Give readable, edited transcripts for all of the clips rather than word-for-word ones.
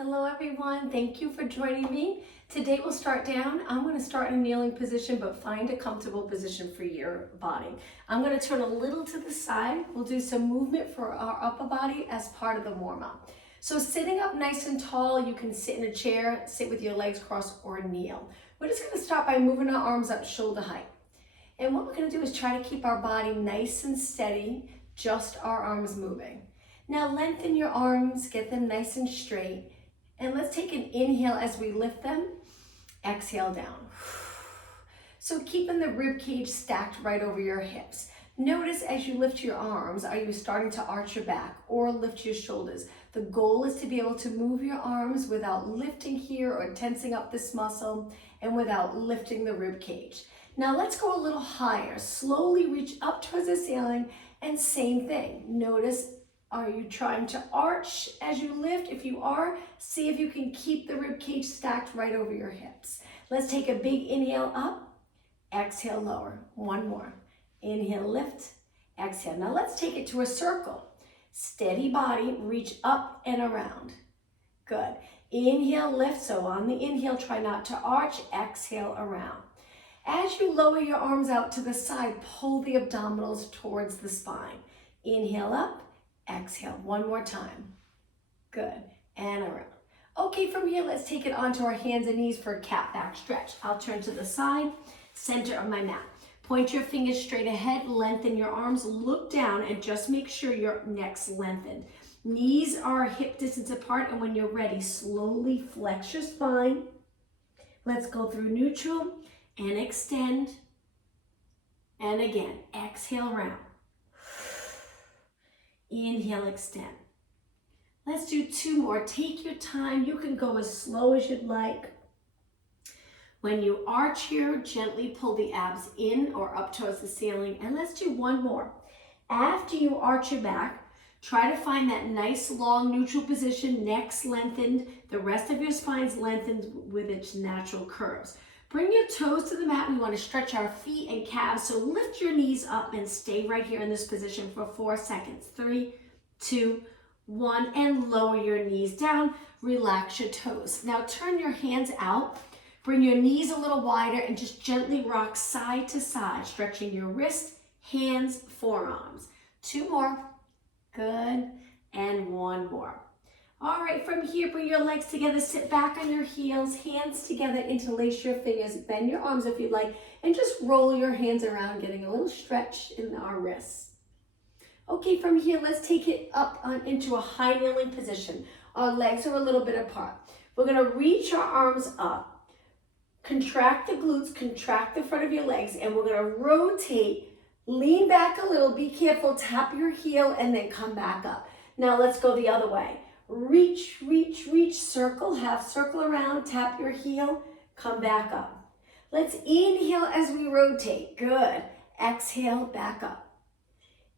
Hello everyone, thank you for joining me. Today we'll start down. I'm going to start in a kneeling position, but find a comfortable position for your body. I'm going to turn a little to the side. We'll do some movement for our upper body as part of the warm-up. So sitting up nice and tall, you can sit in a chair, sit with your legs crossed, or kneel. We're just going to start by moving our arms up shoulder height. And what we're going to do is try to keep our body nice and steady, just our arms moving. Now lengthen your arms, get them nice and straight. And let's take an inhale as we lift them, exhale down. So keeping the rib cage stacked right over your hips. Notice as you lift your arms, are you starting to arch your back or lift your shoulders? The goal is to be able to move your arms without lifting here or tensing up this muscle and without lifting the rib cage. Now let's go a little higher. Slowly reach up towards the ceiling and same thing. Notice, are you trying to arch as you lift? If you are, see if you can keep the rib cage stacked right over your hips. Let's take a big inhale up, exhale lower. One more. Inhale, lift, exhale. Now let's take it to a circle. Steady body, reach up and around. Good. Inhale, lift. So on the inhale, try not to arch. Exhale, around. As you lower your arms out to the side, pull the abdominals towards the spine. Inhale up. Exhale, one more time. Good, and around. Okay, from here, let's take it onto our hands and knees for a cat back stretch. I'll turn to the side, center of my mat. Point your fingers straight ahead, lengthen your arms, look down, and just make sure your neck's lengthened. Knees are hip distance apart, and when you're ready, slowly flex your spine. Let's go through neutral and extend. And again, exhale, round. Inhale, extend. Let's do two more. Take your time. You can go as slow as you'd like. When you arch here, gently pull the abs in or up towards the ceiling. And let's do one more. After you arch your back, try to find that nice long neutral position, neck's lengthened, the rest of your spine's lengthened with its natural curves. Bring your toes to the mat. We want to stretch our feet and calves. So lift your knees up and stay right here in this position for 4 seconds. 3, 2, 1, and lower your knees down. Relax your toes. Now turn your hands out. Bring your knees a little wider and just gently rock side to side, stretching your wrist, hands, forearms. 2 more. Good. And 1 more. All right, from here, bring your legs together, sit back on your heels, hands together, interlace your fingers, bend your arms if you'd like, and just roll your hands around, getting a little stretch in our wrists. Okay, from here, let's take it up into a high kneeling position. Our legs are a little bit apart. We're gonna reach our arms up, contract the glutes, contract the front of your legs, and we're gonna rotate, lean back a little, be careful, tap your heel, and then come back up. Now let's go the other way. Reach, reach, reach, circle, half circle around, tap your heel, come back up. Let's inhale as we rotate. Good. Exhale, back up.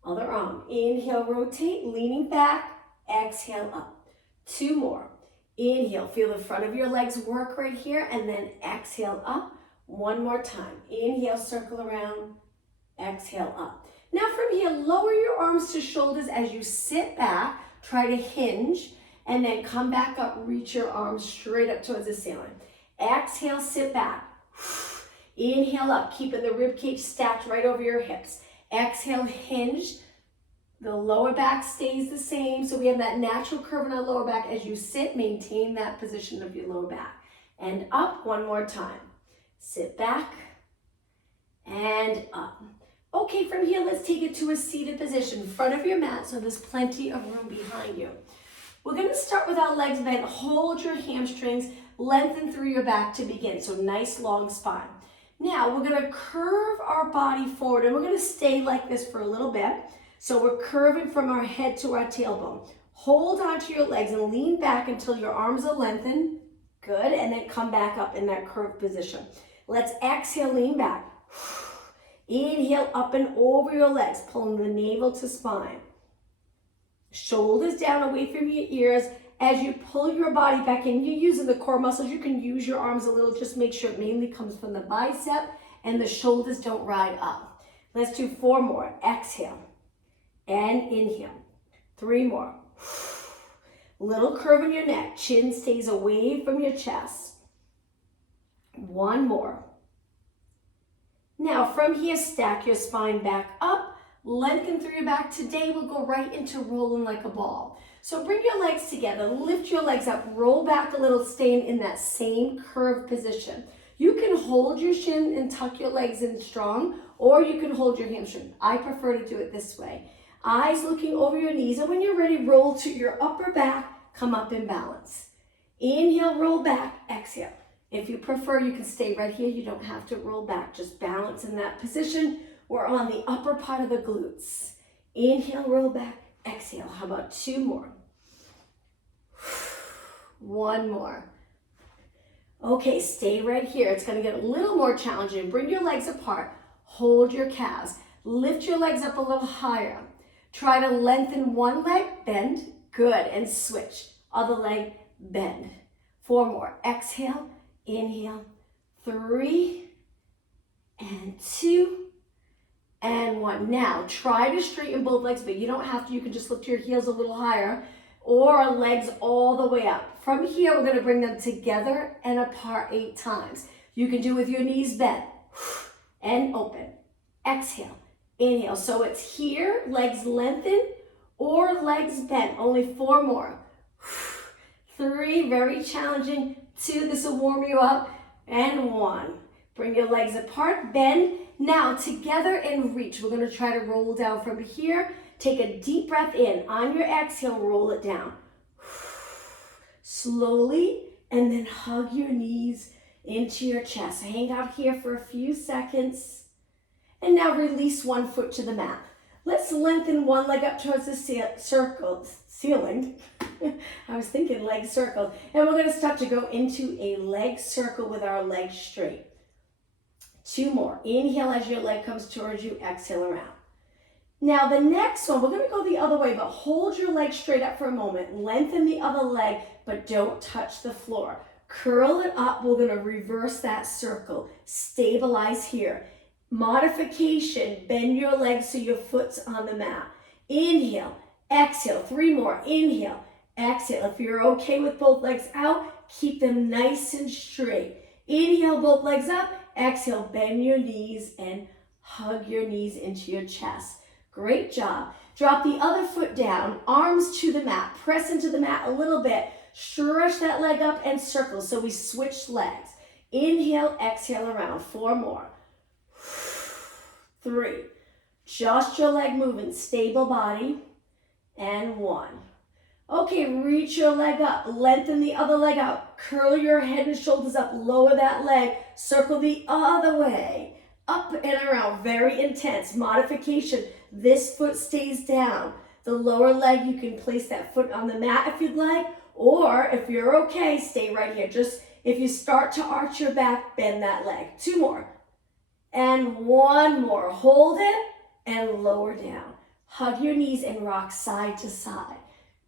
Other arm. Inhale, rotate, leaning back, exhale up. 2 more. Inhale, feel the front of your legs work right here, and then exhale up. 1 more time. Inhale, circle around, exhale up. Now from here, lower your arms to shoulders as you sit back, try to hinge, and then come back up, reach your arms straight up towards the ceiling. Exhale, sit back. Inhale up, keeping the rib cage stacked right over your hips. Exhale, hinge. The lower back stays the same, so we have that natural curve in our lower back. As you sit, maintain that position of your lower back. And up 1 more time. Sit back and up. Okay, from here, let's take it to a seated position, front of your mat, so there's plenty of room behind you. We're gonna start with our legs bent. Hold your hamstrings, lengthen through your back to begin, so nice long spine. Now, we're gonna curve our body forward, and we're gonna stay like this for a little bit. So we're curving from our head to our tailbone. Hold onto your legs and lean back until your arms are lengthened. Good, and then come back up in that curved position. Let's exhale, lean back. Inhale up and over your legs, pulling the navel to spine. Shoulders down away from your ears. As you pull your body back in, you're using the core muscles. You can use your arms a little. Just make sure it mainly comes from the bicep and the shoulders don't ride up. Let's do 4 more. Exhale and inhale. 3 more. Little curve in your neck. Chin stays away from your chest. One more. Now from here, stack your spine back up. Lengthen through your back. Today we'll go right into rolling like a ball. So bring your legs together. Lift your legs up. Roll back a little, staying in that same curved position. You can hold your shin and tuck your legs in strong, or you can hold your hamstring. I prefer to do it this way. Eyes looking over your knees, and when you're ready, roll to your upper back, come up in balance. Inhale, roll back, exhale. If you prefer, you can stay right here. You don't have to roll back. Just balance in that position. We're on the upper part of the glutes. Inhale, roll back, exhale. How about two more? One more. Okay, stay right here. It's going to get a little more challenging. Bring your legs apart. Hold your calves. Lift your legs up a little higher. Try to lengthen one leg, bend. Good, and switch. Other leg, bend. Four more. Exhale, inhale. 3, and 2, and 1. Now, try to straighten both legs, but you don't have to. You can just lift your heels a little higher, or legs all the way up. From here, we're going to bring them together and apart 8 times. You can do with your knees bent and open. Exhale, inhale. So it's here, legs lengthen, or legs bent. Only 4 more. 3, very challenging. 2, this will warm you up. And 1. Bring your legs apart, bend. Now together and reach. We're going to try to roll down from here. Take a deep breath in. On your exhale, roll it down. Slowly, and then hug your knees into your chest. Hang out here for a few seconds. And now release one foot to the mat. Let's lengthen one leg up towards the ceiling. I was thinking leg circle. And we're going to start to go into a leg circle with our legs straight. 2 more. Inhale as your leg comes towards you. Exhale around. Now the next one, we're going to go the other way, but hold your leg straight up for a moment. Lengthen the other leg, but don't touch the floor. Curl it up. We're going to reverse that circle. Stabilize here. Modification. Bend your legs so your foot's on the mat. Inhale. Exhale. 3 more. Inhale. Exhale. If you're okay with both legs out, keep them nice and straight. Inhale, both legs up. Exhale, bend your knees and hug your knees into your chest. Great job. Drop the other foot down, arms to the mat. Press into the mat a little bit. Stretch that leg up and circle. So we switch legs. Inhale, exhale around. 4 more. 3. Just your leg moving. Stable body. And 1. Okay, reach your leg up. Lengthen the other leg out. Curl your head and shoulders up. Lower that leg. Circle the other way. Up and around. Very intense. Modification. This foot stays down. The lower leg, you can place that foot on the mat if you'd like. Or if you're okay, stay right here. Just if you start to arch your back, bend that leg. 2 more. And 1 more. Hold it and lower down. Hug your knees and rock side to side.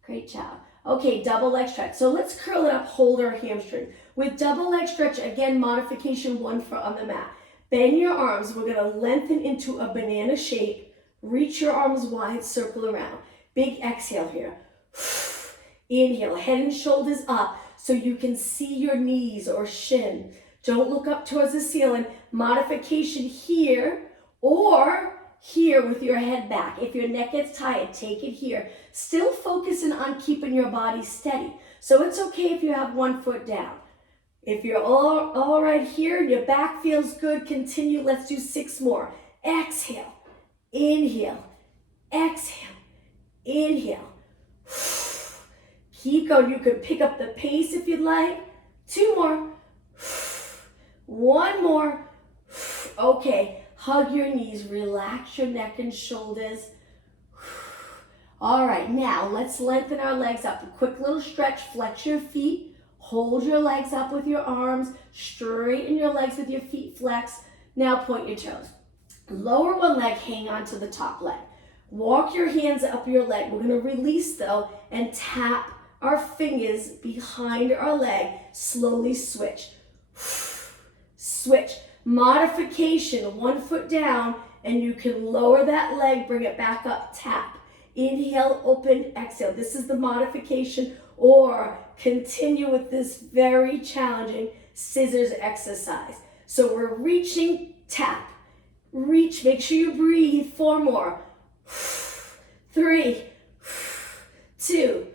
Great job. Okay, double leg stretch. So let's curl it up, hold our hamstring. With double leg stretch, again, modification, 1 foot on the mat. Bend your arms. We're going to lengthen into a banana shape. Reach your arms wide, circle around. Big exhale here. Inhale, head and shoulders up so you can see your knees or shin. Don't look up towards the ceiling. Modification here or here with your head back. If your neck gets tired, take it here. Still focusing on keeping your body steady. So it's okay if you have 1 foot down. If you're all right here and your back feels good, continue. Let's do 6 more. Exhale, inhale, exhale, inhale. Keep going. You could pick up the pace if you'd like. 2 more. 1 more. Okay. Hug your knees, relax your neck and shoulders. All right, now let's lengthen our legs up. A quick little stretch, flex your feet, hold your legs up with your arms, straighten your legs with your feet flexed. Now point your toes. Lower one leg, hang on to the top leg. Walk your hands up your leg. We're gonna release though and tap our fingers behind our leg. Slowly switch. Switch. Modification, 1 foot down, and you can lower that leg, bring it back up, tap. Inhale, open, exhale. This is the modification. or continue with this very challenging scissors exercise. So we're reaching, tap, reach, make sure you breathe. 4 more. 3, 2,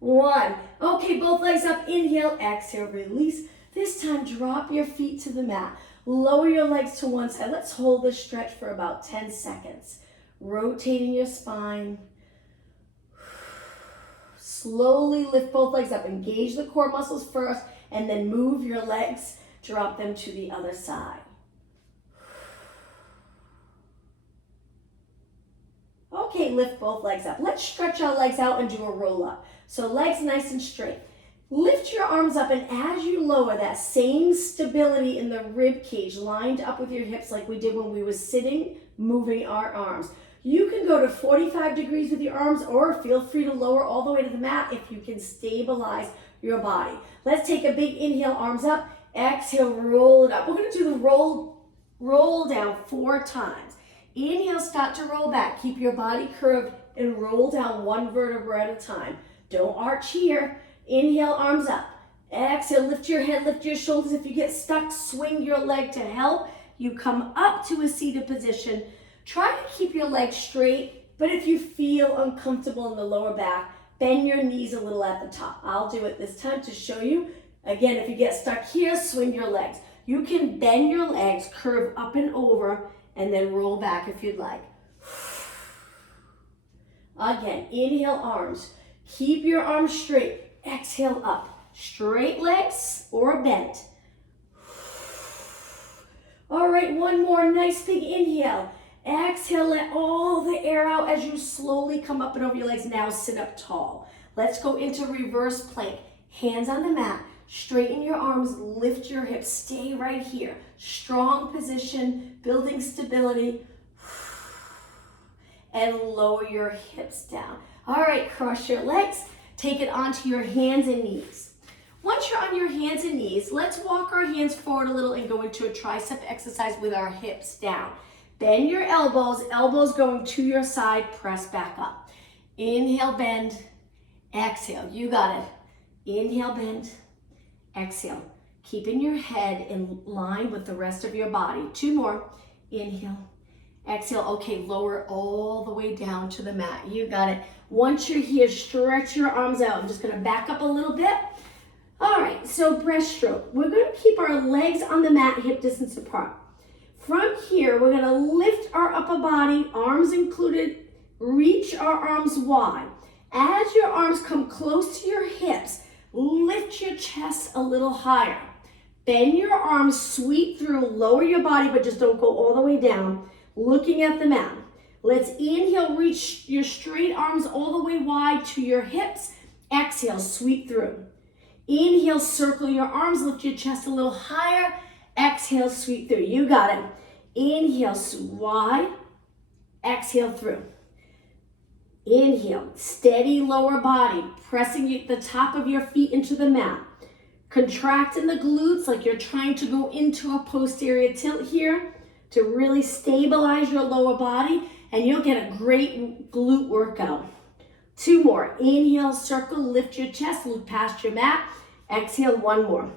1. Okay, both legs up. Inhale, exhale, release. This time, drop your feet to the mat. Lower your legs to one side. Let's hold this stretch for about 10 seconds. Rotating your spine. Slowly lift both legs up. Engage the core muscles first, and then move your legs. Drop them to the other side. Okay, lift both legs up. Let's stretch our legs out and do a roll up. So legs nice and straight. Lift your arms up, and as you lower, that same stability in the rib cage lined up with your hips like we did when we were sitting, moving our arms. You can go to 45 degrees with your arms, or feel free to lower all the way to the mat if you can stabilize your body. Let's take a big inhale, arms up. Exhale, roll it up. We're going to do the roll down 4 times. Inhale, start to roll back. Keep your body curved and roll down 1 vertebra at a time. Don't arch here. Inhale, arms up. Exhale, lift your head, lift your shoulders. If you get stuck, swing your leg to help. You come up to a seated position. Try to keep your legs straight, but if you feel uncomfortable in the lower back, bend your knees a little at the top. I'll do it this time to show you. Again, if you get stuck here, swing your legs. You can bend your legs, curve up and over, and then roll back if you'd like. Again, inhale, arms. Keep your arms straight. Exhale, up. Straight legs or bent. All right, 1 more. Nice big inhale. Exhale, let all the air out as you slowly come up and over your legs. Now sit up tall. Let's go into reverse plank. Hands on the mat. Straighten your arms, lift your hips. Stay right here. Strong position, building stability. And lower your hips down. All right, cross your legs. Take it onto your hands and knees. Once you're on your hands and knees, let's walk our hands forward a little and go into a tricep exercise with our hips down. Bend your elbows, elbows going to your side, press back up. Inhale, bend, exhale. You got it. Inhale, bend, exhale. Keeping your head in line with the rest of your body. 2 more. Inhale, exhale. Okay, lower all the way down to the mat. You got it. Once you're here, stretch your arms out. I'm just going to back up a little bit. All right, so breaststroke. We're going to keep our legs on the mat, hip distance apart. From here, we're going to lift our upper body, arms included, reach our arms wide. As your arms come close to your hips, lift your chest a little higher. Bend your arms, sweep through, lower your body, but just don't go all the way down, looking at the mat. Let's inhale, reach your straight arms all the way wide to your hips. Exhale, sweep through. Inhale, circle your arms, lift your chest a little higher. Exhale, sweep through. You got it. Inhale, wide. Exhale, through. Inhale, steady lower body, pressing the top of your feet into the mat. Contracting the glutes like you're trying to go into a posterior tilt here to really stabilize your lower body, and you'll get a great glute workout. 2 more. Inhale, circle, lift your chest, look past your mat. Exhale, 1 more.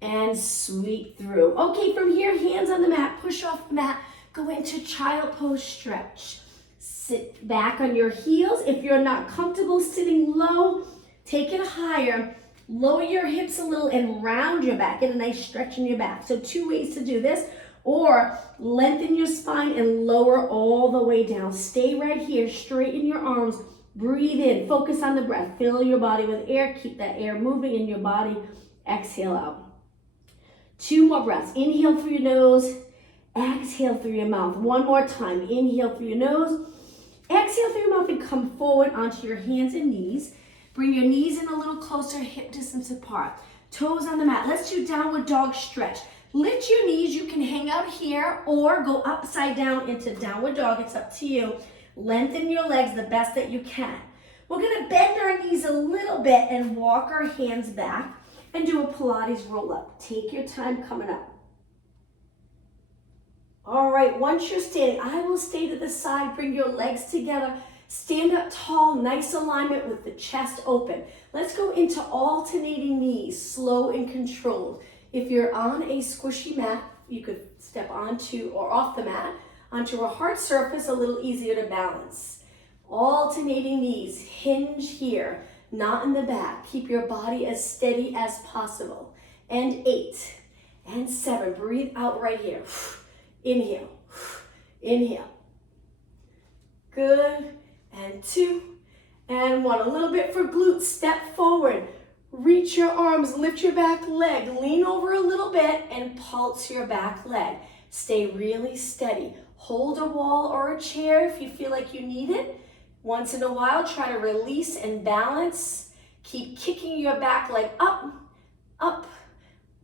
And sweep through. Okay, from here, hands on the mat, push off the mat, go into child pose stretch. Sit back on your heels. If you're not comfortable sitting low, take it higher. Lower your hips a little and round your back. Get a nice stretch in your back. So 2 ways to do this. Or lengthen your spine and lower all the way down. Stay right here, straighten your arms, breathe in, focus on the breath. Fill your body with air, keep that air moving in your body. Exhale out. 2 more breaths. Inhale through your nose, exhale through your mouth. 1 more time. Inhale through your nose, exhale through your mouth, and come forward onto your hands and knees. Bring your knees in a little closer, hip distance apart. Toes on the mat. Let's do downward dog stretch. Lift your knees. You can hang out here or go upside down into downward dog. It's up to you. Lengthen your legs the best that you can. We're going to bend our knees a little bit and walk our hands back and do a Pilates roll up. Take your time coming up. All right, once you're standing, I will stay to the side. Bring your legs together. Stand up tall, nice alignment with the chest open. Let's go into alternating knees, slow and controlled. If you're on a squishy mat, you could step onto or off the mat, onto a hard surface, a little easier to balance. Alternating knees, hinge here, not in the back. Keep your body as steady as possible. And 8 and 7, breathe out right here. Inhale, inhale. Good, and 2 and 1. A little bit for glutes, step forward. Reach your arms, lift your back leg, lean over a little bit and pulse your back leg. Stay really steady. Hold a wall or a chair if you feel like you need it. Once in a while, try to release and balance. Keep kicking your back leg up, up,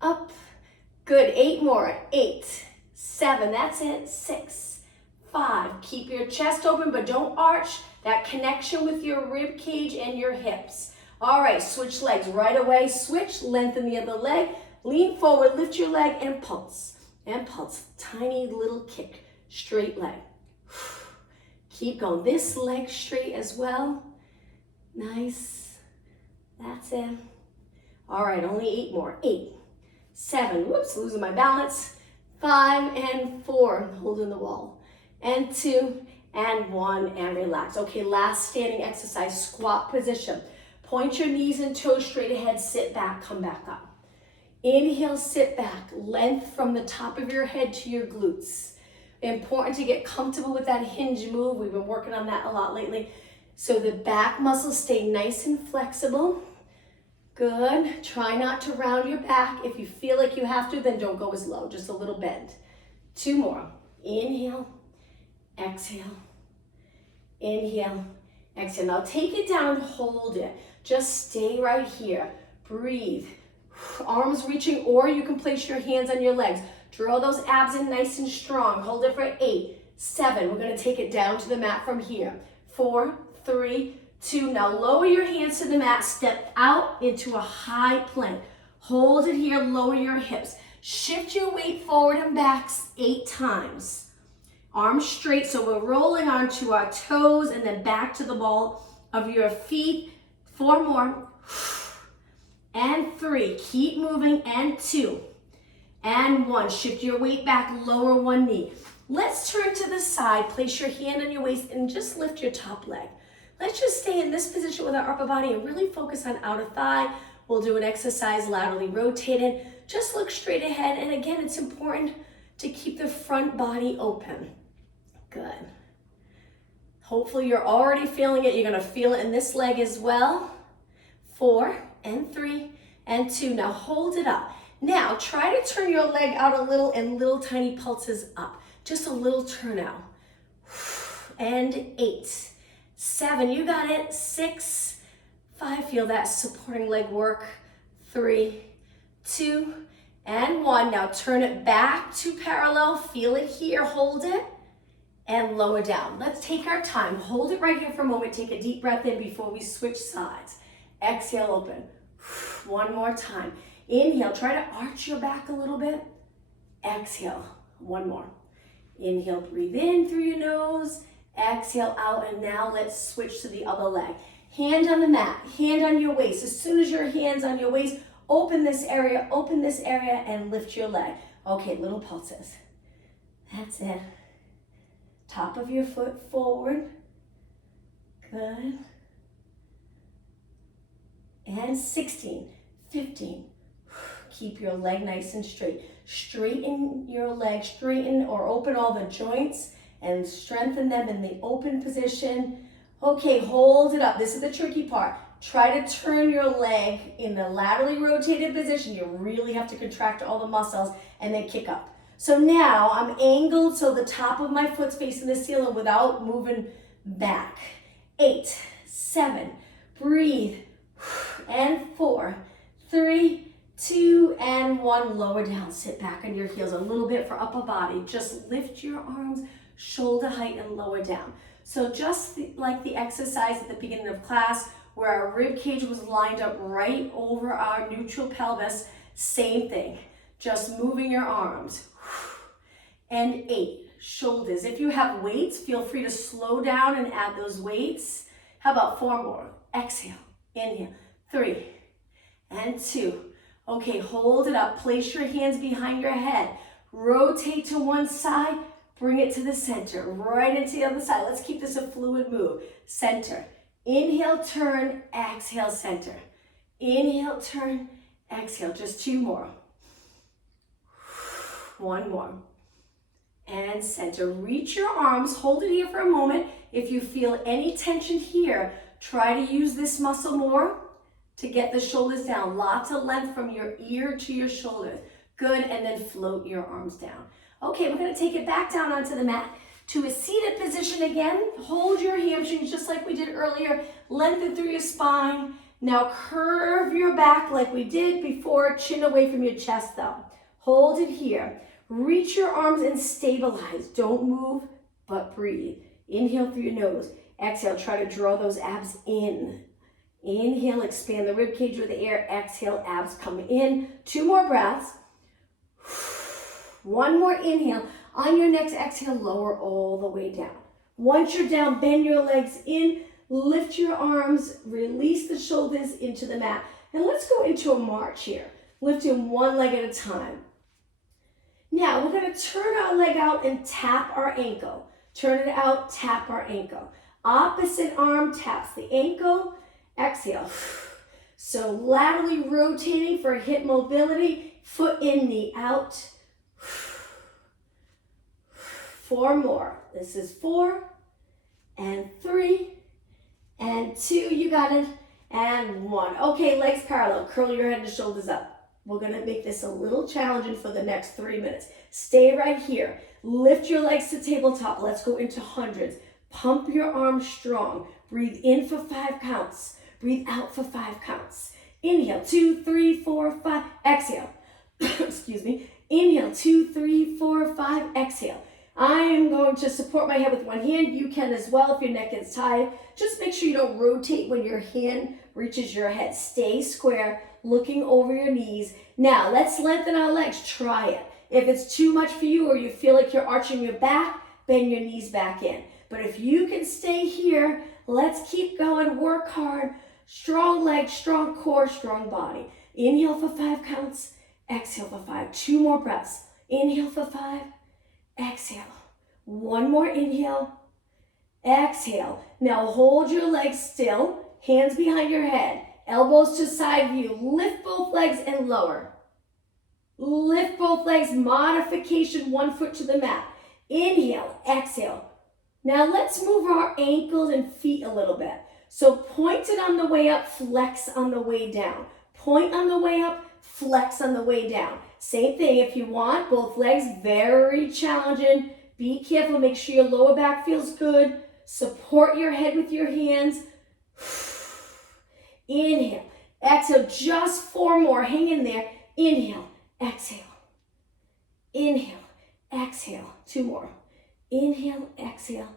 up. Good, 8 more. 8, 7, that's it. 6, 5. Keep your chest open, but don't arch. That connection with your rib cage and your hips. All right, switch legs right away. Switch, lengthen the other leg. Lean forward, lift your leg and pulse. And pulse, tiny little kick, straight leg. Keep going, this leg straight as well. Nice, that's it. All right, only 8 more. 8, 7, whoops, losing my balance. 5 and 4, holding the wall. And 2 and 1, and relax. Okay, last standing exercise, squat position. Point your knees and toes straight ahead, sit back, come back up. Inhale, sit back, length from the top of your head to your glutes. Important to get comfortable with that hinge move. We've been working on that a lot lately. So the back muscles stay nice and flexible. Good. Try not to round your back. If you feel like you have to, then don't go as low, just a little bend. 2 more. Inhale, exhale, inhale, exhale. Now take it down, hold it. Just stay right here. Breathe. Arms reaching, or you can place your hands on your legs. Draw those abs in nice and strong. Hold it for 8, 7. We're going to take it down to the mat from here. 4, 3, 2. Now lower your hands to the mat. Step out into a high plank. Hold it here. Lower your hips. Shift your weight forward and back 8 times. Arms straight, so we're rolling onto our toes and then back to the ball of your feet. 4 more. And 3. Keep moving. And 2. And 1. Shift your weight back, lower one knee. Let's turn to the side. Place your hand on your waist and just lift your top leg. Let's just stay in this position with our upper body and really focus on outer thigh. We'll do an exercise laterally rotated. Just look straight ahead. And again, it's important to keep the front body open. Good. Hopefully you're already feeling it. You're going to feel it in this leg as well. 4 and 3 and 2. Now hold it up. Now try to turn your leg out a little and little tiny pulses up. Just a little turn out. And 8, 7, you got it. 6, 5, feel that supporting leg work. 3, 2, and 1. Now turn it back to parallel. Feel it here, hold it, and lower down. Let's take our time. Hold it right here for a moment. Take a deep breath in before we switch sides. Exhale, open. 1 more time. Inhale, try to arch your back a little bit. Exhale, 1 more. Inhale, breathe in through your nose. Exhale out, and now let's switch to the other leg. Hand on the mat, hand on your waist. As soon as your hand's on your waist, open this area, and lift your leg. Okay, little pulses. That's it. Top of your foot forward. Good. And 16, 15. Keep your leg nice and straight. Straighten your leg, straighten or open all the joints and strengthen them in the open position. Okay, hold it up. This is the tricky part. Try to turn your leg in the laterally rotated position. You really have to contract all the muscles and then kick up. So now I'm angled so the top of my foot's facing the ceiling without moving back. 8, 7, breathe. And 4, 3, 2, and 1. Lower down. Sit back on your heels a little bit for upper body. Just lift your arms, shoulder height, and lower down. So just like the exercise at the beginning of class where our rib cage was lined up right over our neutral pelvis, same thing. Just moving your arms. And 8, shoulders. If you have weights, feel free to slow down and add those weights. How about 4 more? Exhale, inhale, 3 and 2. Okay, hold it up. Place your hands behind your head. Rotate to one side, bring it to the center, right into the other side. Let's keep this a fluid move. Center. Inhale, turn, exhale, center. Inhale, turn, exhale. Just 2 more. 1 more. And center. Reach your arms. Hold it here for a moment. If you feel any tension here, try to use this muscle more to get the shoulders down. Lots of length from your ear to your shoulders. Good, and then float your arms down. Okay, we're gonna take it back down onto the mat to a seated position again. Hold your hamstrings just like we did earlier. Lengthen through your spine. Now curve your back like we did before, chin away from your chest though. Hold it here. Reach your arms and stabilize. Don't move, but breathe. Inhale through your nose. Exhale, try to draw those abs in. Inhale, expand the rib cage with the air. Exhale, abs come in. 2 more breaths. 1 more inhale. On your next exhale, lower all the way down. Once you're down, bend your legs in. Lift your arms. Release the shoulders into the mat. And let's go into a march here. Lifting one leg at a time. Now, we're going to turn our leg out and tap our ankle. Turn it out, tap our ankle. Opposite arm taps the ankle. Exhale. So laterally rotating for hip mobility. Foot in, knee out. 4 more. This is 4 and 3 and 2. You got it. And 1. Okay, legs parallel. Curl your head and shoulders up. We're going to make this a little challenging for the next 3 minutes. Stay right here. Lift your legs to tabletop. Let's go into hundreds. Pump your arms strong. Breathe in for 5 counts. Breathe out for 5 counts. Inhale, 2, 3, 4, 5. Exhale. Excuse me. Inhale, 2, 3, 4, 5. Exhale. I am going to support my head with one hand. You can as well if your neck is tight. Just make sure you don't rotate when your hand reaches your head. Stay square, looking over your knees. Now, let's lengthen our legs. Try it. If it's too much for you or you feel like you're arching your back, bend your knees back in. But if you can stay here, let's keep going. Work hard. Strong legs, strong core, strong body. Inhale for 5 counts. Exhale for 5. 2 more breaths. Inhale for 5. Exhale. 1 more inhale. Exhale. Now hold your legs still. Hands behind your head. Elbows to side view. Lift both legs and lower. Lift both legs. Modification. 1 foot to the mat. Inhale. Exhale. Now let's move our ankles and feet a little bit. So point it on the way up. Flex on the way down. Point on the way up. Flex on the way down. Same thing if you want. Both legs, very challenging. Be careful. Make sure your lower back feels good. Support your head with your hands. Inhale. Exhale. Just 4 more. Hang in there. Inhale. Exhale. Inhale. Exhale. 2 more. Inhale. Exhale.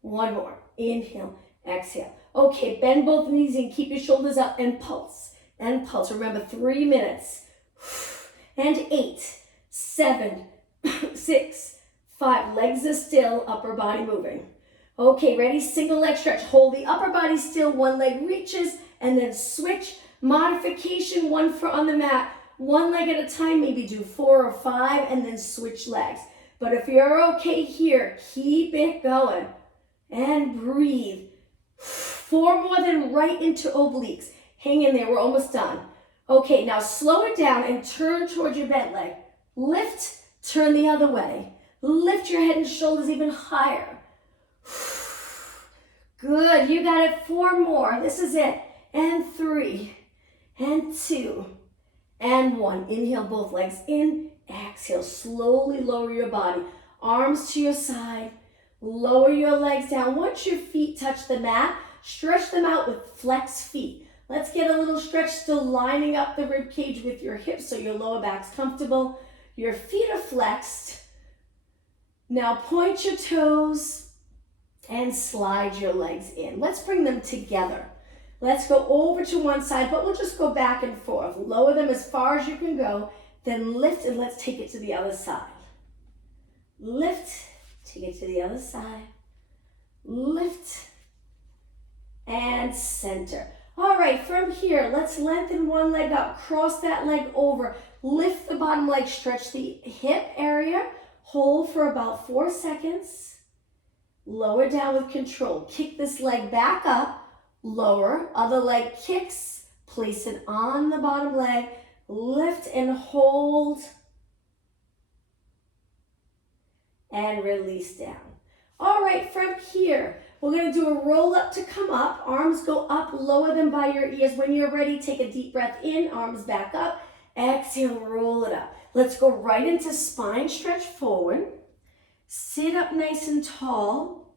1 more. Inhale. Exhale. Okay, bend both knees and keep your shoulders up and pulse. And pulse. Remember, 3 minutes. And 8, 7, 6, 5. Legs are still, upper body moving. Okay, ready? Single leg stretch. Hold the upper body still. 1 leg reaches and then switch. Modification, 1 foot on the mat. 1 leg at a time. Maybe do 4 or 5 and then switch legs. But if you're okay here, keep it going. And breathe. 4 more, then right into obliques. Hang in there. We're almost done. Okay, now slow it down and turn towards your bent leg. Lift, turn the other way. Lift your head and shoulders even higher. Good, you got it. 4 more. This is it. And 3, and 2, and 1. Inhale, both legs in. Exhale, slowly lower your body. Arms to your side. Lower your legs down. Once your feet touch the mat, stretch them out with flexed feet. Let's get a little stretch, still lining up the rib cage with your hips so your lower back's comfortable. Your feet are flexed. Now point your toes and slide your legs in. Let's bring them together. Let's go over to one side, but we'll just go back and forth. Lower them as far as you can go, then lift and let's take it to the other side. Lift Take it to the other side. Lift and center. All right, from here, let's lengthen one leg up, cross that leg over, lift the bottom leg, stretch the hip area, hold for about 4 seconds, lower down with control. Kick this leg back up, lower, other leg kicks, place it on the bottom leg, lift and hold, and release down. All right, from here, we're going to do a roll up to come up. Arms go up, lower them by your ears. When you're ready, take a deep breath in, arms back up. Exhale, roll it up. Let's go right into spine stretch forward. Sit up nice and tall.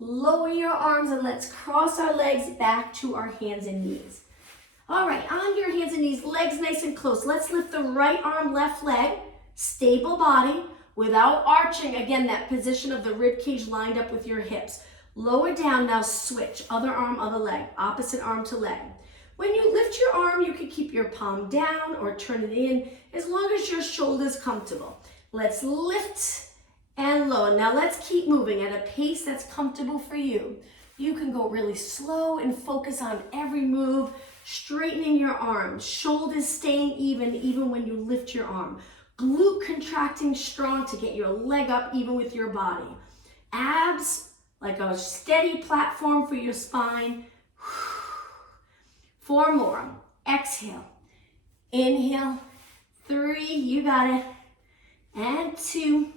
Lower your arms and let's cross our legs back to our hands and knees. All right, on your hands and knees, legs nice and close. Let's lift the right arm, left leg, stable body without arching. Again, that position of the rib cage lined up with your hips. Lower down, now switch. Other arm, other leg, opposite arm to leg. When you lift your arm, you can keep your palm down or turn it in as long as your shoulder's comfortable. Let's lift and lower. Now let's keep moving at a pace that's comfortable for you. You can go really slow and focus on every move, straightening your arms, shoulders staying even when you lift your arm. Glute contracting strong to get your leg up even with your body. Abs like a steady platform for your spine. 4 more. Exhale. Inhale. 3. You got it. And 2.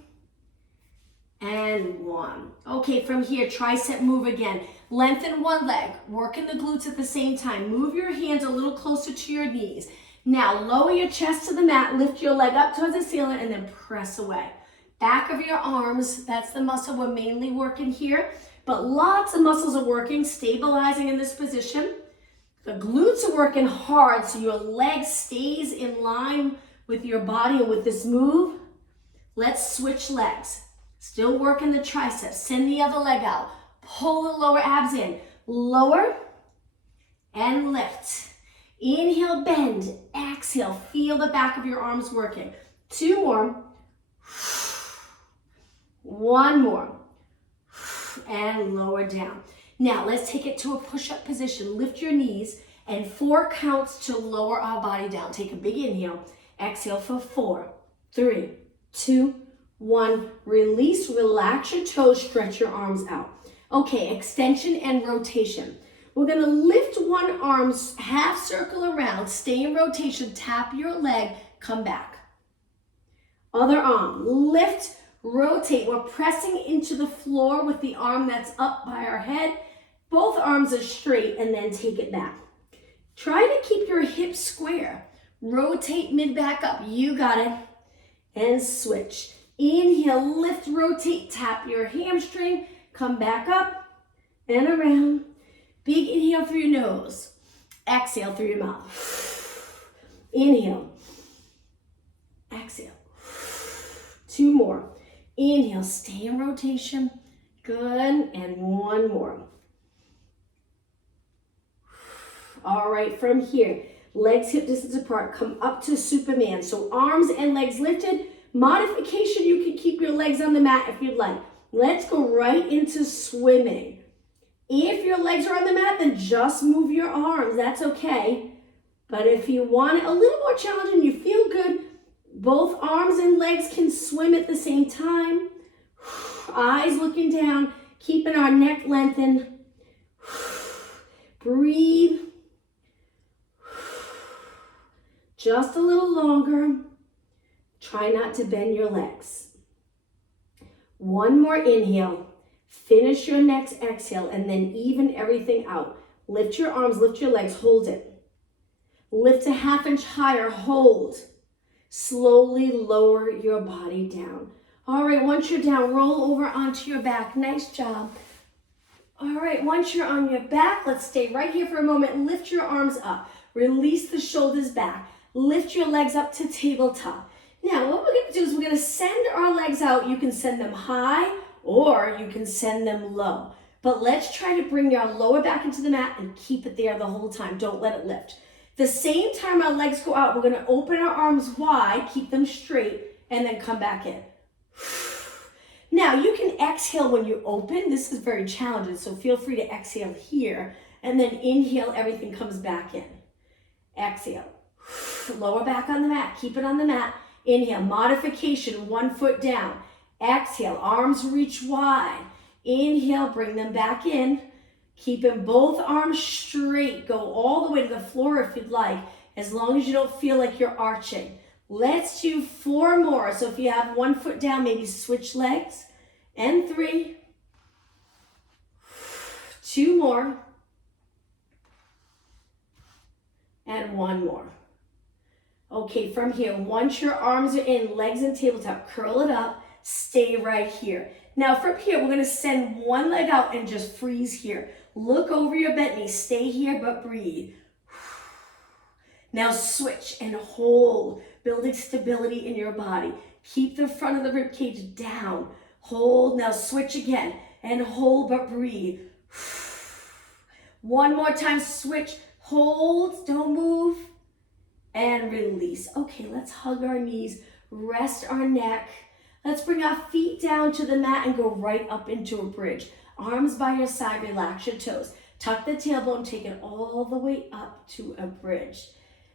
And 1. Okay, from here, tricep move again. Lengthen one leg. Working the glutes at the same time. Move your hands a little closer to your knees. Now, lower your chest to the mat. Lift your leg up towards the ceiling and then press away. Back of your arms, that's the muscle we're mainly working here, but lots of muscles are working, stabilizing in this position. The glutes are working hard so your leg stays in line with your body and with this move. Let's switch legs. Still working the triceps. Send the other leg out. Pull the lower abs in. Lower and lift. Inhale, bend. Exhale, feel the back of your arms working. 2 more. 1 more. And lower down. Now let's take it to a push-up position. Lift your knees and 4 counts to lower our body down. Take a big inhale. Exhale for 4, 3, 2, 1. Release, relax your toes, stretch your arms out. Okay, extension and rotation. We're gonna lift one arm, half circle around, stay in rotation, tap your leg, come back. Other arm, lift, rotate. We're pressing into the floor with the arm that's up by our head. Both arms are straight and then take it back. Try to keep your hips square. Rotate mid back up. You got it. And switch. Inhale, lift, rotate, tap your hamstring. Come back up and around. Big inhale through your nose. Exhale through your mouth. Inhale. Exhale. 2 more. Inhale, stay in rotation. Good, and 1 more. All right, from here, legs hip distance apart, come up to Superman. So arms and legs lifted. Modification, you can keep your legs on the mat if you'd like. Let's go right into swimming. If your legs are on the mat, then just move your arms. That's okay. But if you want it a little more challenging, you feel good, both arms and legs can swim at the same time. Eyes looking down, keeping our neck lengthened. Breathe. Just a little longer. Try not to bend your legs. 1 more inhale. Finish your next exhale and then even everything out. Lift your arms, lift your legs, hold it. Lift a 1/2 inch higher, hold. Slowly lower your body down. All right, once you're down, roll over onto your back. Nice job. All right, once you're on your back, let's stay right here for a moment. Lift your arms up. Release the shoulders back. Lift your legs up to tabletop. Now, what we're gonna do is we're gonna send our legs out. You can send them high or you can send them low. But let's try to bring your lower back into the mat and keep it there the whole time. Don't let it lift. The same time our legs go out, we're gonna open our arms wide, keep them straight, and then come back in. Now you can exhale when you open. This is very challenging, so feel free to exhale here and then inhale, everything comes back in. Exhale, lower back on the mat, keep it on the mat. Inhale, modification, 1 foot down. Exhale, arms reach wide. Inhale, bring them back in. Keeping both arms straight. Go all the way to the floor if you'd like, as long as you don't feel like you're arching. Let's do 4 more. So if you have 1 foot down, maybe switch legs. And 3. 2 more. And 1 more. Okay, from here, once your arms are in, legs and tabletop, curl it up, stay right here. Now from here, we're gonna send one leg out and just freeze here. Look over your bent knee, stay here, but breathe. Now switch and hold, building stability in your body. Keep the front of the rib cage down. Hold, now switch again, and hold, but breathe. One more time, switch, hold, don't move, and release. Okay, let's hug our knees, rest our neck. Let's bring our feet down to the mat and go right up into a bridge. Arms by your side, relax your toes. Tuck the tailbone, take it all the way up to a bridge.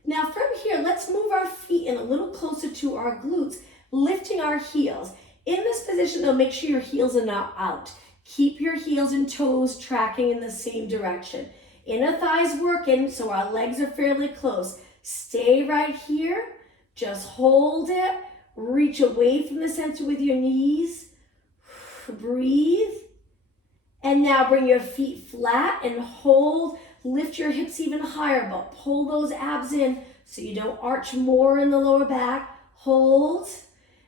Now from here, let's move our feet in a little closer to our glutes, lifting our heels. In this position though, make sure your heels are not out. Keep your heels and toes tracking in the same direction. Inner thighs working, so our legs are fairly close. Stay right here, just hold it. Reach away from the center with your knees. Breathe. And now bring your feet flat and hold. Lift your hips even higher, but pull those abs in so you don't arch more in the lower back. Hold.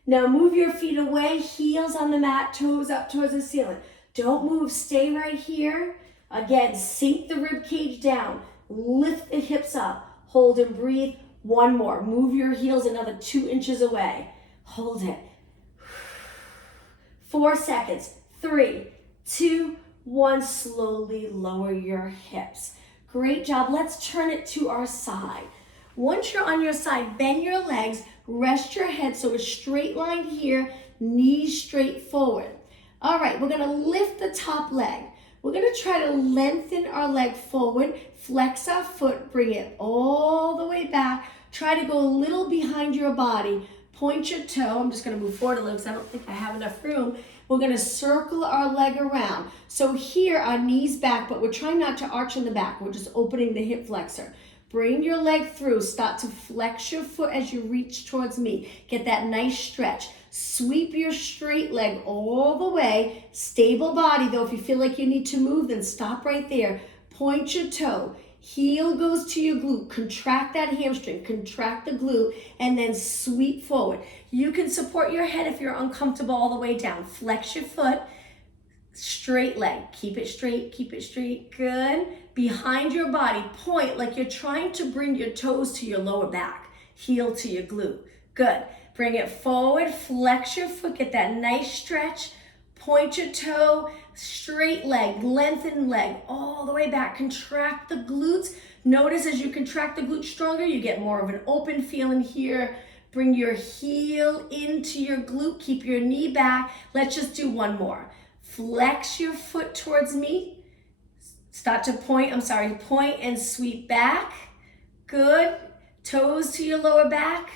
Now move your feet away, heels on the mat, toes up towards the ceiling. Don't move, stay right here. Again, sink the rib cage down. Lift the hips up. Hold and breathe. 1 more. Move your heels another 2 inches away. Hold it. 4 seconds. 3, 2, 1. Slowly lower your hips. Great job. Let's turn it to our side. Once you're on your side, bend your legs, rest your head so it's straight line here, knees straight forward. All right, we're gonna lift the top leg. We're gonna try to lengthen our leg forward, flex our foot, bring it all the way back. Try to go a little behind your body. Point your toe. I'm just gonna move forward a little because I don't think I have enough room. We're gonna circle our leg around. So here, our knees back, but we're trying not to arch in the back. We're just opening the hip flexor. Bring your leg through. Start to flex your foot as you reach towards me. Get that nice stretch. Sweep your straight leg all the way. Stable body though. If you feel like you need to move, then stop right there. Point your toe. Heel goes to your glute. Contract that hamstring. Contract the glute and then sweep forward. You can support your head if you're uncomfortable all the way down. Flex your foot. Straight leg. Keep it straight. Keep it straight. Good. Behind your body. Point like you're trying to bring your toes to your lower back. Heel to your glute. Good. Bring it forward. Flex your foot. Get that nice stretch. Point your toe. Straight leg. Lengthen leg. All the way back. Contract the glutes. Notice as you contract the glute stronger, you get more of an open feeling here. Bring your heel into your glute. Keep your knee back. Let's just do 1 more. Flex your foot towards me. Start to point and sweep back. Good. Toes to your lower back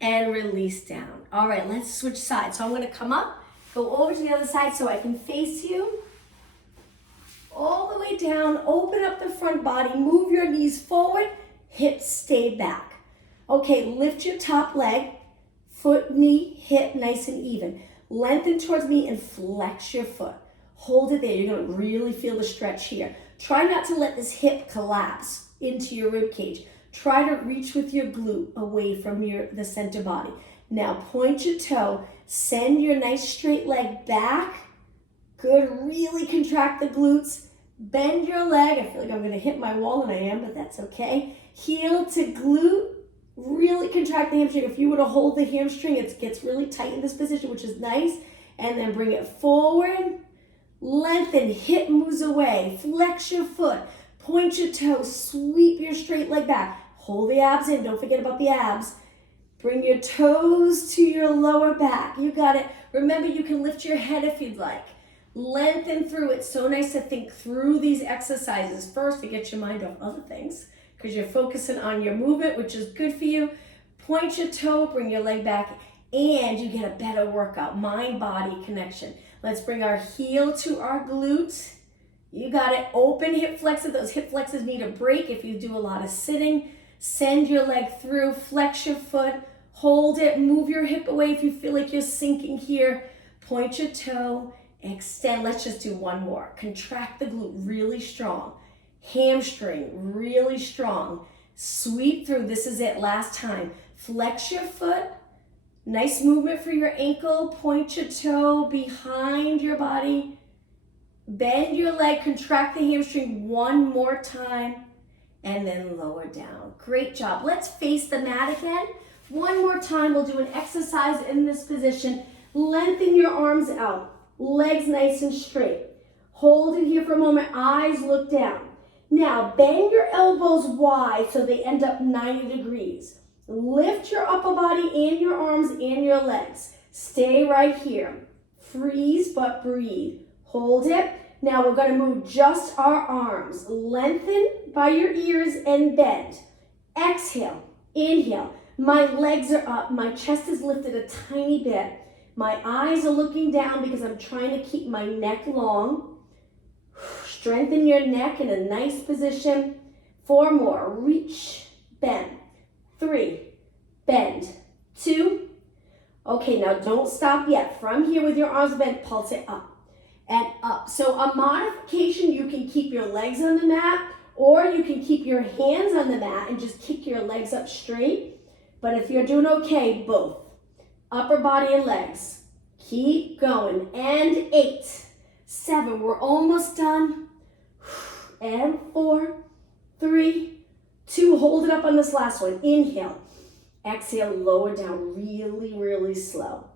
and release down. All right, let's switch sides. So I'm gonna come up, go over to the other side so I can face you. All the way down, open up the front body, move your knees forward, hips stay back. Okay, lift your top leg, foot, knee, hip, nice and even. Lengthen towards me and flex your foot. Hold it there. You're going to really feel the stretch here. Try not to let this hip collapse into your rib cage. Try to reach with your glute away from the center body. Now point your toe. Send your nice straight leg back. Good. Really contract the glutes. Bend your leg. I feel like I'm going to hit my wall, and I am, but that's okay. Heel to glute. Really contract the hamstring. If you were to hold the hamstring, it gets really tight in this position, which is nice. And then bring it forward. Lengthen, hip moves away. Flex your foot. Point your toe. Sweep your straight leg back. Hold the abs in. Don't forget about the abs. Bring your toes to your lower back. You got it. Remember, you can lift your head if you'd like. Lengthen through. It's so nice to think through these exercises first to get your mind off other things because you're focusing on your movement, which is good for you. Point your toe, bring your leg back, and you get a better workout, mind-body connection. Let's bring our heel to our glute. You got it. Open hip flexor. Those hip flexors need a break if you do a lot of sitting. Send your leg through, flex your foot, hold it, move your hip away if you feel like you're sinking here. Point your toe, extend. Let's just do one more. Contract the glute really strong. Hamstring really strong. Sweep through. This is it. Last time. Flex your foot. Nice movement for your ankle. Point your toe behind your body. Bend your leg. Contract the hamstring one more time. And then lower down. Great job. Let's face the mat again. One more time. We'll do an exercise in this position. Lengthen your arms out. Legs nice and straight. Hold it here for a moment. Eyes look down. Now, bend your elbows wide so they end up 90 degrees. Lift your upper body and your arms and your legs. Stay right here. Freeze, but breathe. Hold it. Now we're going to move just our arms. Lengthen by your ears and bend. Exhale. Inhale. My legs are up. My chest is lifted a tiny bit. My eyes are looking down because I'm trying to keep my neck long. Strengthen your neck in a nice position. 4 more. Reach, bend. 3, bend. 2. Okay, now don't stop yet. From here with your arms bent, pulse it up and up. So a modification, you can keep your legs on the mat or you can keep your hands on the mat and just kick your legs up straight. But if you're doing okay, both. Upper body and legs. Keep going. And 8, 7, we're almost done. And 4, 3, 2, hold it up on this last one. Inhale. Exhale, lower down really, really slow.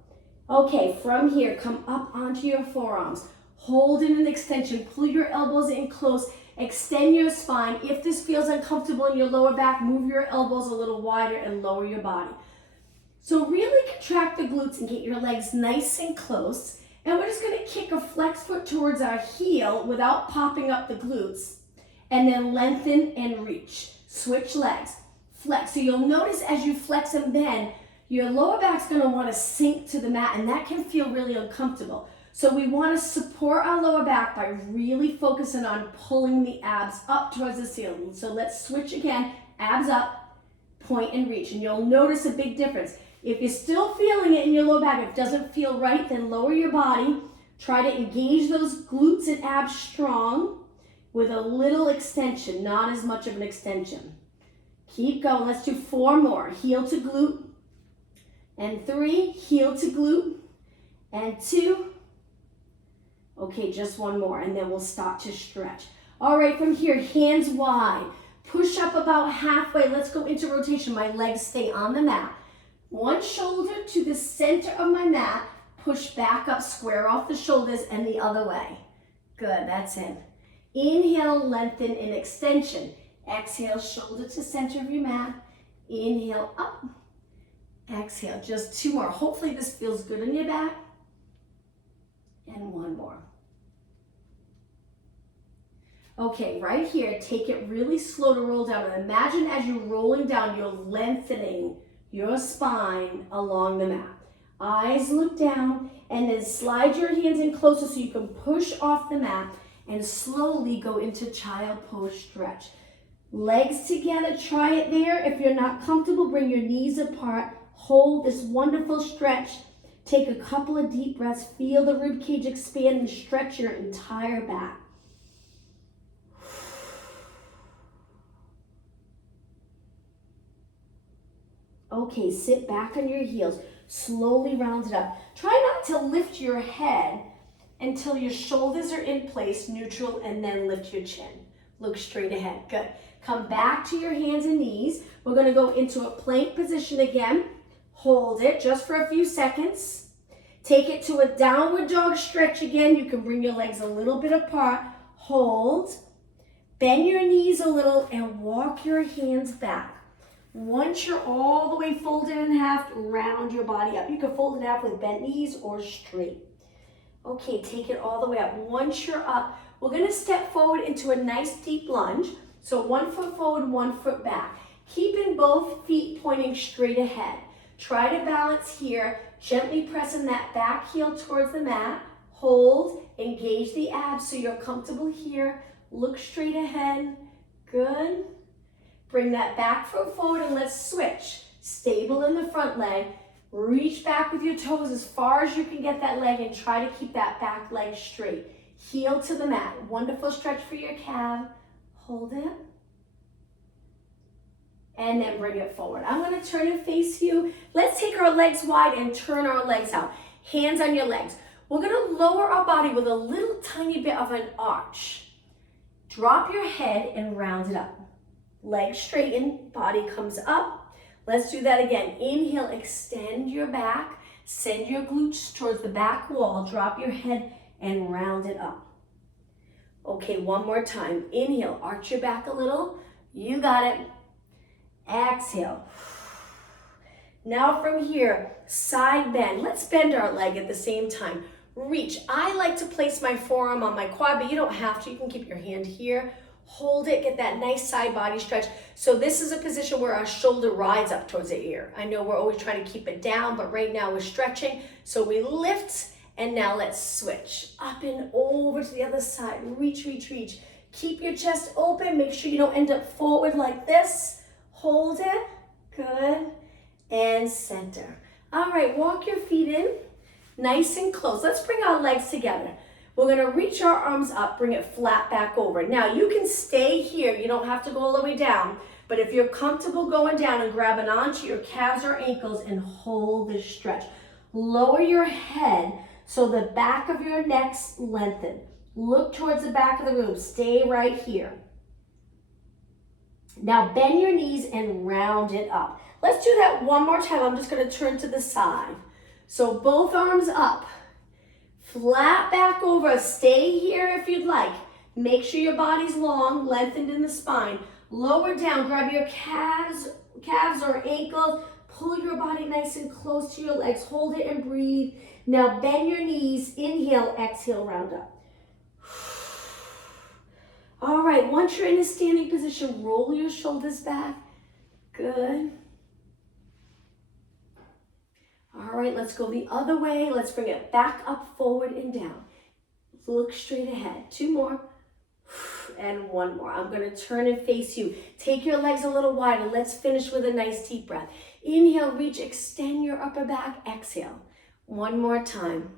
Okay, from here, come up onto your forearms. Hold in an extension. Pull your elbows in close. Extend your spine. If this feels uncomfortable in your lower back, move your elbows a little wider and lower your body. So really contract the glutes and get your legs nice and close. And we're just going to kick a flex foot towards our heel without popping up the glutes. And then lengthen and reach. Switch legs. Flex. So you'll notice as you flex and bend, your lower back's going to want to sink to the mat, and that can feel really uncomfortable. So we want to support our lower back by really focusing on pulling the abs up towards the ceiling. So let's switch again. Abs up, point and reach. And you'll notice a big difference. If you're still feeling it in your lower back, if it doesn't feel right, then lower your body. Try to engage those glutes and abs strong with a little extension, not as much of an extension. Keep going. Let's do 4 more. Heel to glute. And 3, heel to glute. And 2. Okay, just 1 more, and then we'll start to stretch. All right, from here, hands wide. Push up about halfway. Let's go into rotation. My legs stay on the mat. One shoulder to the center of my mat. Push back up, square off the shoulders, and the other way. Good, that's in. Inhale, lengthen in extension. Exhale, shoulder to center of your mat. Inhale, up. Exhale, just 2 more. Hopefully this feels good on your back. And 1 more. Okay, right here, take it really slow to roll down. And imagine as you're rolling down, you're lengthening your spine along the mat. Eyes look down, and then slide your hands in closer so you can push off the mat and slowly go into child pose stretch. Legs together, try it there. If you're not comfortable, bring your knees apart. Hold this wonderful stretch. Take a couple of deep breaths. Feel the rib cage expand and stretch your entire back. Okay, sit back on your heels. Slowly round it up. Try not to lift your head until your shoulders are in place, neutral, and then lift your chin. Look straight ahead. Good. Come back to your hands and knees. We're going to go into a plank position again. Hold it just for a few seconds. Take it to a downward dog stretch again. You can bring your legs a little bit apart. Hold. Bend your knees a little and walk your hands back. Once you're all the way folded in half, round your body up. You can fold it in half with bent knees or straight. Okay, take it all the way up. Once you're up, we're gonna step forward into a nice deep lunge. So 1 foot forward, 1 foot back. Keeping both feet pointing straight ahead. Try to balance here, gently pressing that back heel towards the mat. Hold, engage the abs so you're comfortable here. Look straight ahead, good. Bring that back foot forward and let's switch. Stable in the front leg. Reach back with your toes as far as you can get that leg and try to keep that back leg straight. Heel to the mat. Wonderful stretch for your calf. Hold it. And then bring it forward. I'm going to turn and face you. Let's take our legs wide and turn our legs out. Hands on your legs. We're going to lower our body with a little tiny bit of an arch. Drop your head and round it up. Legs straighten, body comes up. Let's do that again. Inhale, extend your back. Send your glutes towards the back wall. Drop your head and round it up. Okay, one more time. Inhale, arch your back a little. You got it. Exhale. Now from here, side bend. Let's bend our leg at the same time. Reach. I like to place my forearm on my quad, but you don't have to. You can keep your hand here. Hold it, get that nice side body stretch. So this is a position where our shoulder rides up towards the ear. I know we're always trying to keep it down, but right now we're stretching. So we lift, and now let's switch. Up and over to the other side. Reach, reach, reach. Keep your chest open. Make sure you don't end up forward like this. Hold it. Good. And center. All right, walk your feet in. Nice and close. Let's bring our legs together. We're gonna reach our arms up, bring it flat back over. Now you can stay here. You don't have to go all the way down, but if you're comfortable going down and grabbing onto your calves or ankles and hold this stretch. Lower your head so the back of your neck's lengthened. Look towards the back of the room. Stay right here. Now bend your knees and round it up. Let's do that one more time. I'm just gonna turn to the side. So both arms up. Flat back over, stay here if you'd like. Make sure your body's long, lengthened in the spine. Lower down, grab your calves or ankles. Pull your body nice and close to your legs. Hold it and breathe. Now bend your knees, inhale, exhale, round up. All right, once you're in a standing position, roll your shoulders back. Good. All right, let's go the other way. Let's bring it back up, forward, and down. Look straight ahead. 2 more. And 1 more. I'm going to turn and face you. Take your legs a little wider. Let's finish with a nice deep breath. Inhale, reach, extend your upper back. Exhale. 1 more time.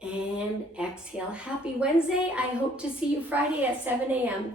And exhale. Happy Wednesday. I hope to see you Friday at 7 a.m.